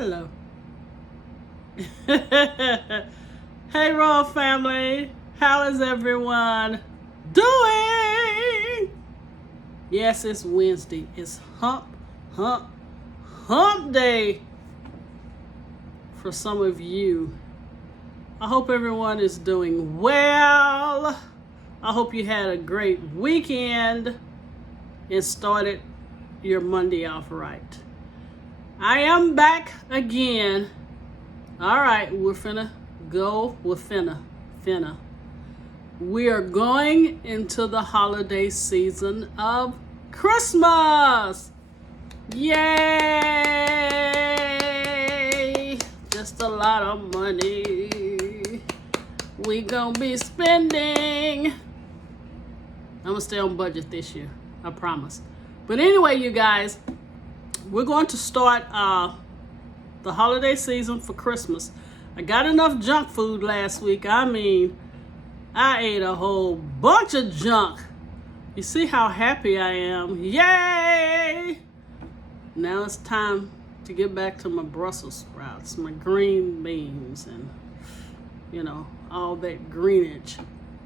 Hello. Hey, Royal family. How is everyone doing? Yes, it's Wednesday. It's hump day for some of you. I hope everyone is doing well. I hope you had a great weekend and started your Monday off right. I am back again. All right, we're finna go with finna. We are going into the holiday season of Christmas. Yay! Just a lot of money we gonna be spending. I'm gonna stay on budget this year, I promise. But anyway, you guys, we're going to start the holiday season for Christmas. I got enough junk food last week. I mean, I ate a whole bunch of junk. You see how happy I am? Yay! Now it's time to get back to my Brussels sprouts, my green beans, and, you know, all that greenage.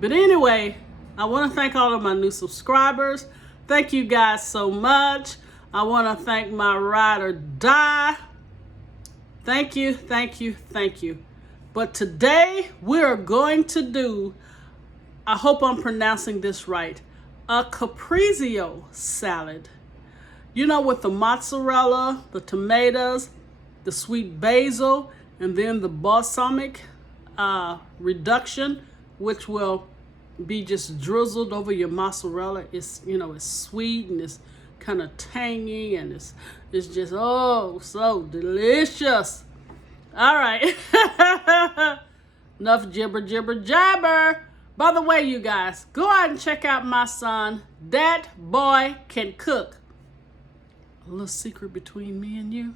But anyway, I want to thank all of my new subscribers. Thank you guys so much. I want to thank my ride or die. Thank you. But today we're going to do, I hope I'm pronouncing this right, a Caprese salad. You know, with the mozzarella, the tomatoes, the sweet basil, and then the balsamic reduction, which will be just drizzled over your mozzarella. It's, you know, it's sweet and it's kind of tangy and it's just, oh, so delicious. All right. Enough jabber. By the way, you guys, go out and check out my son. That boy can cook. A little secret between me and you,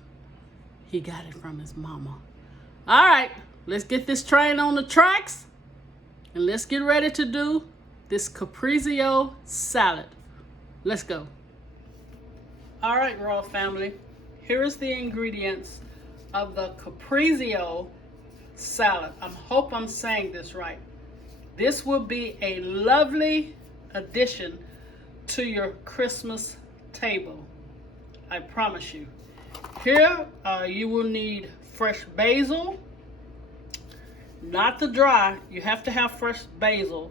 he got it from his mama. All right, let's get this train on the tracks and let's get ready to do this Caprese salad. Let's go. All right, Royal family, here is the ingredients of the Caprese salad. I hope I'm saying this right. This will be a lovely addition to your Christmas table. I promise you. Here, you will need fresh basil, not the dry. You have to have fresh basil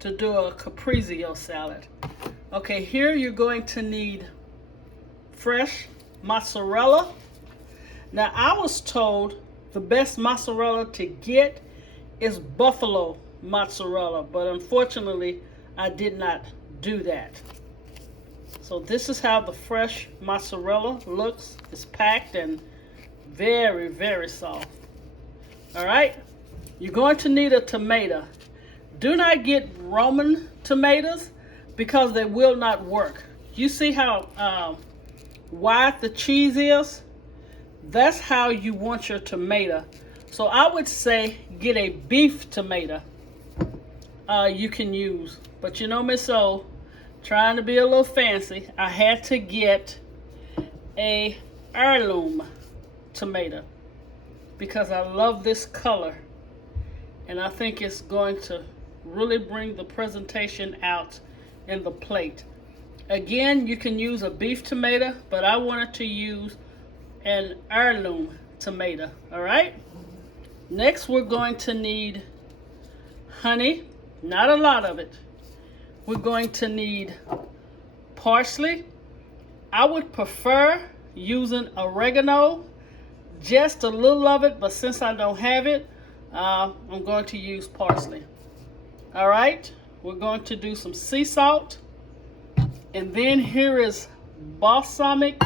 to do a Caprese salad. Okay, here you're going to need fresh mozzarella. Now, I was told the best mozzarella to get is buffalo mozzarella, but unfortunately, I did not do that. So this is how the fresh mozzarella looks. It's packed and very, very soft. All right, you're going to need a tomato. Do not get Roman tomatoes because they will not work. You see how wide the cheese is? That's how you want your tomato. So I would say get a beef tomato you can use. But you know me, so trying to be a little fancy, I had to get a heirloom tomato because I love this color and I think it's going to really bring the presentation out in the plate. Again, you can use a beef tomato, but I wanted to use an heirloom tomato. All right, next we're going to need honey, not a lot of it. We're going to need parsley. I would prefer using oregano, just a little of it, but since I don't have it, I'm going to use parsley. All right, we're going to do some sea salt. And then here is balsamic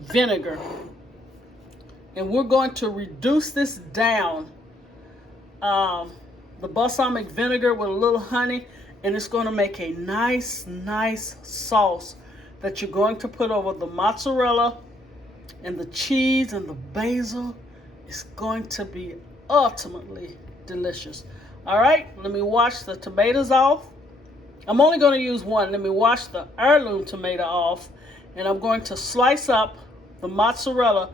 vinegar. And we're going to reduce this down. The balsamic vinegar with a little honey, and it's going to make a nice sauce that you're going to put over the mozzarella and the cheese and the basil. It's going to be ultimately delicious. All right, let me wash the tomatoes off. I'm only going to use one. Let me wash the heirloom tomato off, and I'm going to slice up the mozzarella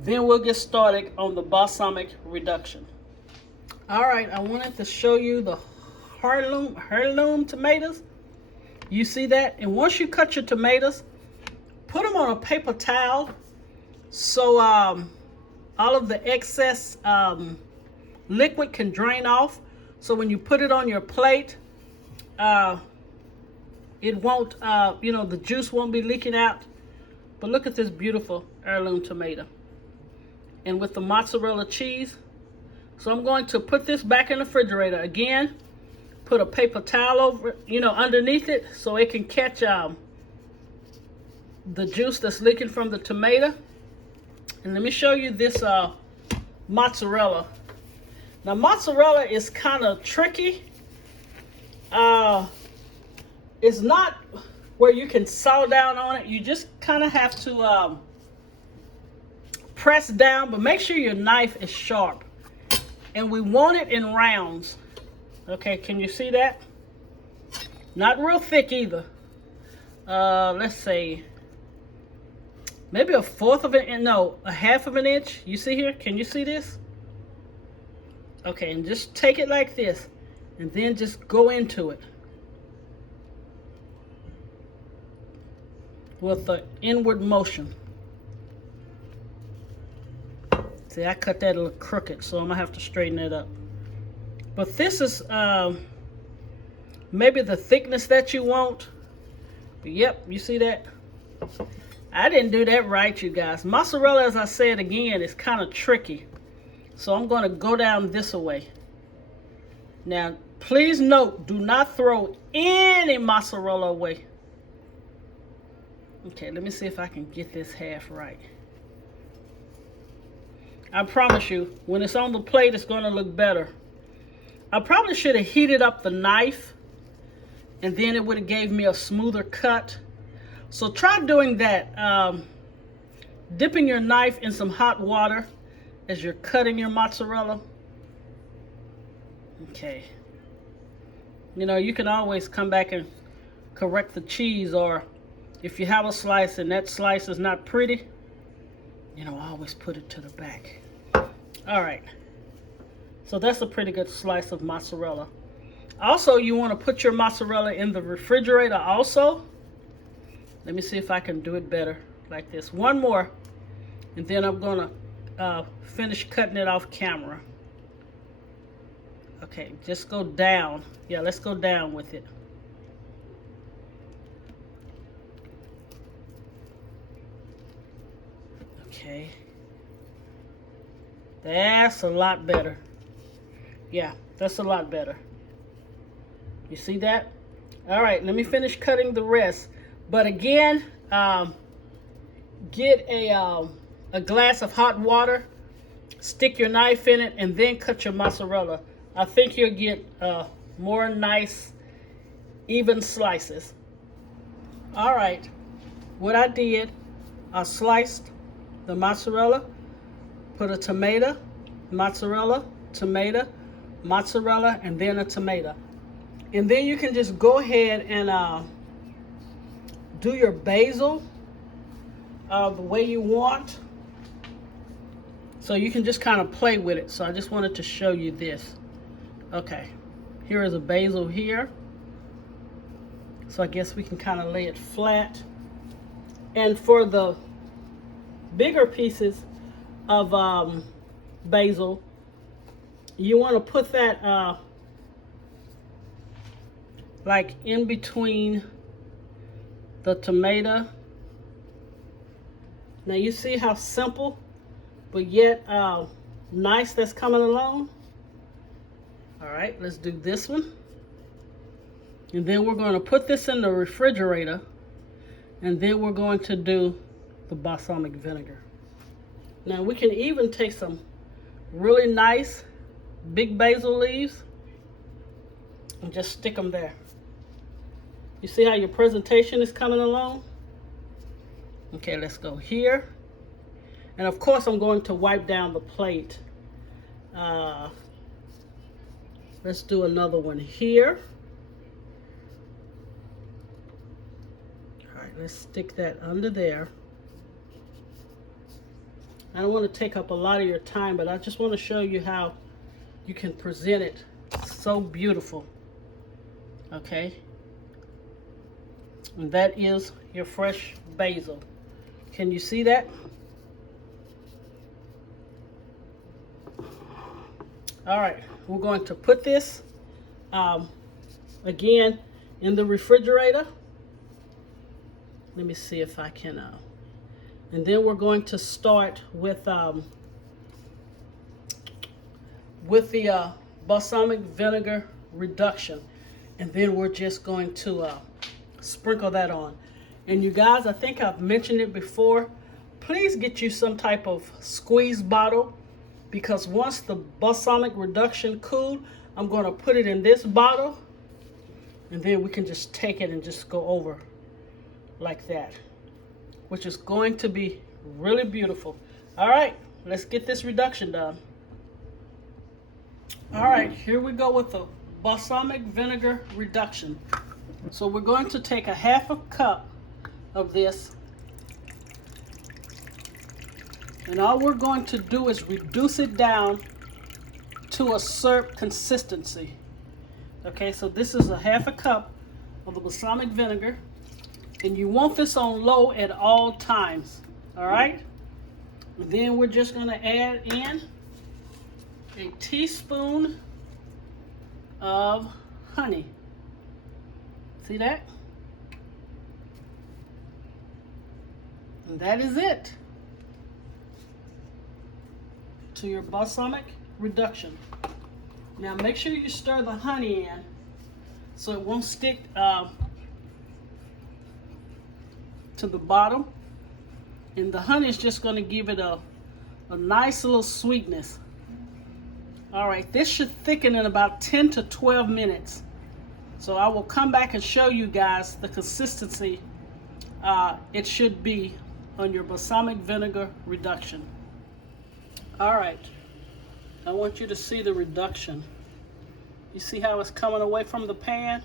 Then we'll get started on the balsamic reduction. All right, I wanted to show you the heirloom tomatoes. You see that? And once you cut your tomatoes, put them on a paper towel so all of the excess liquid can drain off. So when you put it on your plate, it won't, the juice won't be leaking out. But look at this beautiful heirloom tomato. And with the mozzarella cheese. So I'm going to put this back in the refrigerator again. Put a paper towel over, underneath it so it can catch the juice that's leaking from the tomato. And let me show you this mozzarella. Now mozzarella is kind of tricky. It's not where you can saw down on it. You just kind of have to press down, but make sure your knife is sharp. And we want it in rounds. Okay, can you see that? Not real thick either. Let's say maybe a half of an inch. You see here? Can you see this? Okay, and just take it like this and then just go into it with the inward motion. See, I cut that a little crooked, so I'm gonna have to straighten it up. But this is maybe the thickness that you want. But yep, you see that? I didn't do that right, you guys. Mozzarella, as I said again, is kind of tricky. So I'm gonna go down this way. Now, please note, do not throw any mozzarella away. Okay, let me see if I can get this half right. I promise you, when it's on the plate, it's going to look better. I probably should have heated up the knife, and then it would have gave me a smoother cut. So try doing that. Dipping your knife in some hot water as you're cutting your mozzarella. Okay. You can always come back and correct the cheese, or if you have a slice and that slice is not pretty, always put it to the back. All right. So that's a pretty good slice of mozzarella. Also, you want to put your mozzarella in the refrigerator also. Let me see if I can do it better like this. One more, and then I'm going to finish cutting it off camera. Okay, just go down. Yeah, let's go down with it. Okay. That's a lot better. Yeah, that's a lot better. You see that? All right, let me finish cutting the rest. But again, get a glass of hot water, stick your knife in it, and then cut your mozzarella. I think you'll get more nice, even slices. All right, what I did, I sliced the mozzarella, put a tomato, mozzarella, tomato, mozzarella, and then a tomato. And then you can just go ahead and do your basil the way you want. So you can just kind of play with it. So I just wanted to show you this. Okay, here is a basil here. So I guess we can kind of lay it flat. And for the bigger pieces of basil, you want to put that like in between the tomato. Now you see how simple but yet nice that's coming along. All right, let's do this one. And then we're going to put this in the refrigerator, and then we're going to do the balsamic vinegar. Now we can even take some really nice big basil leaves and just stick them there. You see how your presentation is coming along? Okay, let's go here. And of course I'm going to wipe down the plate. Let's do another one here. All right, let's stick that under there. I don't want to take up a lot of your time, but I just want to show you how you can present it so beautiful. Okay, and that is your fresh basil. Can you see that? All right, we're going to put this again in the refrigerator. Let me see if I can, and then we're going to start with the balsamic vinegar reduction, and then we're just going to sprinkle that on. And you guys, I think I've mentioned it before, please get you some type of squeeze bottle, because once the balsamic reduction cooled, I'm going to put it in this bottle, and then we can just take it and just go over like that, which is going to be really beautiful. All right, let's get this reduction done. All right, here we go with the balsamic vinegar reduction. So we're going to take a half a cup of this, and all we're going to do is reduce it down to a syrup consistency. Okay, so this is a half a cup of the balsamic vinegar, and you want this on low at all times. All right, and then we're just going to add in a teaspoon of honey. See that? And that is it to your balsamic reduction. Now make sure you stir the honey in so it won't stick to the bottom. And the honey is just going to give it a nice little sweetness. All right, this should thicken in about 10 to 12 minutes. So I will come back and show you guys the consistency it should be on your balsamic vinegar reduction. All right, I want you to see the reduction. You see how it's coming away from the pan?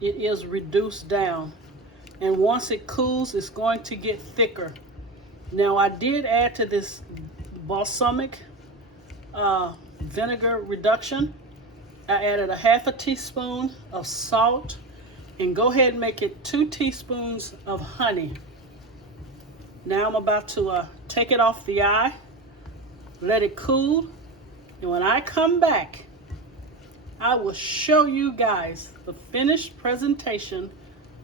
It is reduced down, and once it cools, it's going to get thicker. Now I did add to this balsamic vinegar reduction, I added a half a teaspoon of salt, and go ahead and make it 2 teaspoons of honey. Now I'm about to take it off the eye, let it cool, and when I come back, I will show you guys the finished presentation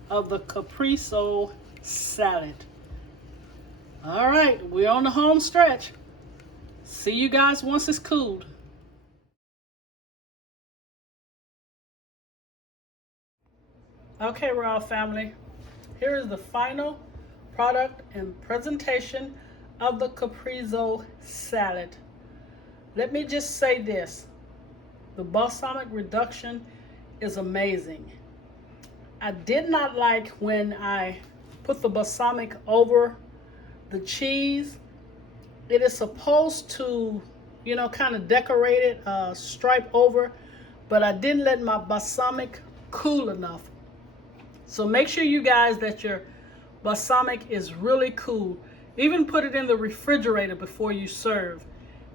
of the Caprese salad. All right, we're on the home stretch. See you guys once it's cooled. Okay, Raw family, here is the final product and presentation of the Caprese salad. Let me just say this, the balsamic reduction is amazing. I did not like when I put the balsamic over the cheese. It is supposed to, you know, kind of decorate it, stripe over, but I didn't let my balsamic cool enough. So make sure you guys that your balsamic is really cool. Even put it in the refrigerator before you serve.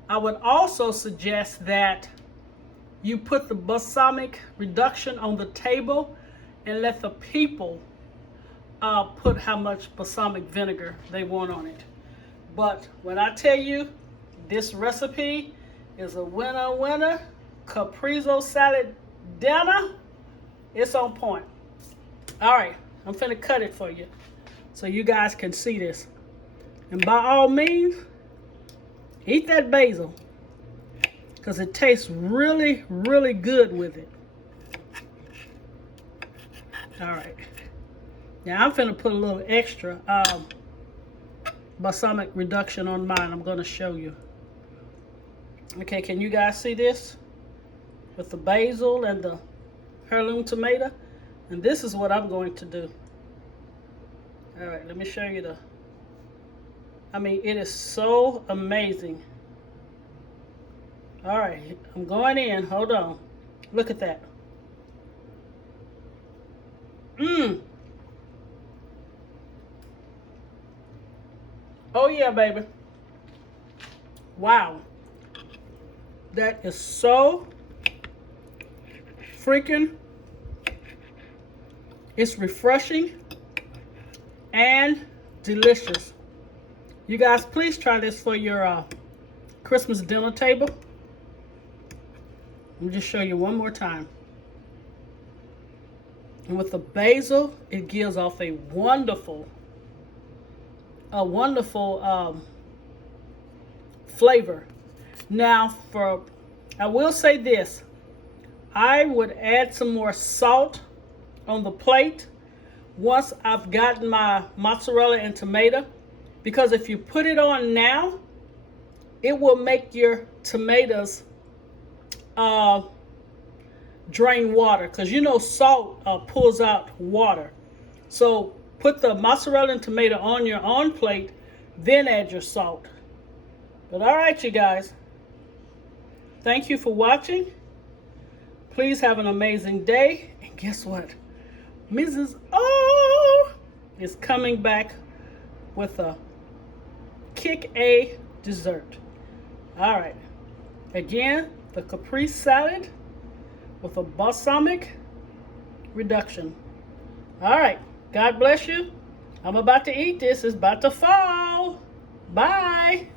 I would also suggest that you put the balsamic reduction on the table and let the people put how much balsamic vinegar they want on it. But when I tell you this recipe is a winner, Caprese salad dinner, it's on point. All right, I'm finna cut it for you so you guys can see this. And by all means, eat that basil, because it tastes really, really good with it. All right. Now I'm finna put a little extra balsamic reduction on mine. I'm gonna show you. Okay, can you guys see this? With the basil and the heirloom tomato. And this is what I'm going to do. All right, let me show you the, I mean, it is so amazing. All right, I'm going in, hold on. Look at that. yeah, baby. Wow. That is so freaking, it's refreshing and delicious. You guys, please try this for your Christmas dinner table. Let me just show you one more time. And with the basil, it gives off a wonderful flavor. Now, I will say this. I would add some more salt on the plate once I've gotten my mozzarella and tomato, because if you put it on now, it will make your tomatoes drain water, because you know salt pulls out water. So put the mozzarella and tomato on your own plate, then add your salt. But all right, you guys, thank you for watching. Please have an amazing day. And guess what? Mrs. O is coming back with a kick-A dessert. All right. Again, the Caprese Salad with a Balsamic Reduction. All right. God bless you. I'm about to eat this. It's about to fall. Bye.